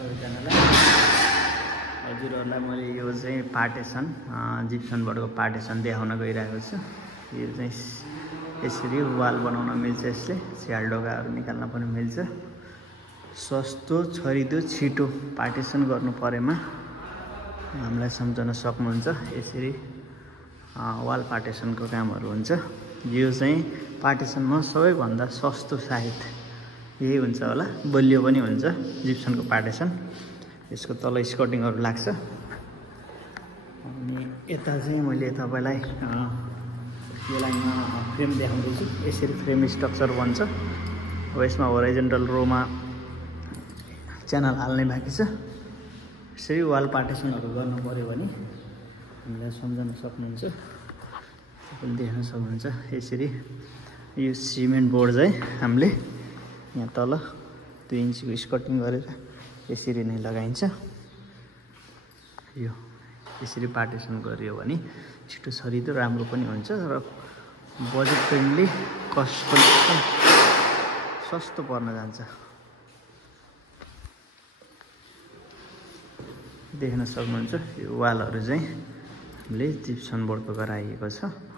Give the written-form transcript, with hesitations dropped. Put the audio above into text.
सबैजनालाई। हजुरहरूलाई मैले यो चाहिँ पार्टिसन जिप्सन बोर्डको पार्टिसन देखाउन गइरहेको छु। यो चाहिँ यसरी वाल बनाउन मिल्छ, यसले स्याल ढोकाहरू निकाल्न पनि मिल्छ। सस्तो, छरिदो, छिटो पार्टिसन गर्नु परेमा हामीलाई सम्झाउन सक्नुहुन्छ। यसरी वाल पार्टिसनको कामहरू हुन्छ। यो चाहिँ पार्टिसनमा सबैभन्दा सस्तो सायद यही हुन्छ होला, बलियो पनि हुन्छ जिप्सनको पार्टिसन। यसको तल स्कर्टिङहरू लाग्छ। अनि यता चाहिँ मैले तपाईँलाई यसलाई फ्रेम देखाउँदैछु। यसरी फ्रेम स्ट्रक्चर बन्छ। अब यसमा होराइजन्टल रोमा च्यानल हाल्ने बाँकी छ। यसरी वाल पार्टिसनहरू गर्नु पऱ्यो भने हामीलाई सम्झाउन सक्नुहुन्छ, तपाईँले देख्न सक्नुहुन्छ। यसरी यो सिमेन्ट बोर्ड चाहिँ हामीले यहाँ तल 2 इन्चको स्कर्टिङ गरेर यसरी नै लगाइन्छ। यो यसरी पार्टिसन गरियो भने छिटो छरिदो राम्रो पनि हुन्छ र बजेट फ्रेन्डली, कस्ट पनि एकदम सस्तो पर्न जान्छ। देख्न सक्नुहुन्छ यो वालहरू चाहिँ हामीले जिप्सन बोर्डको गराइएको छ।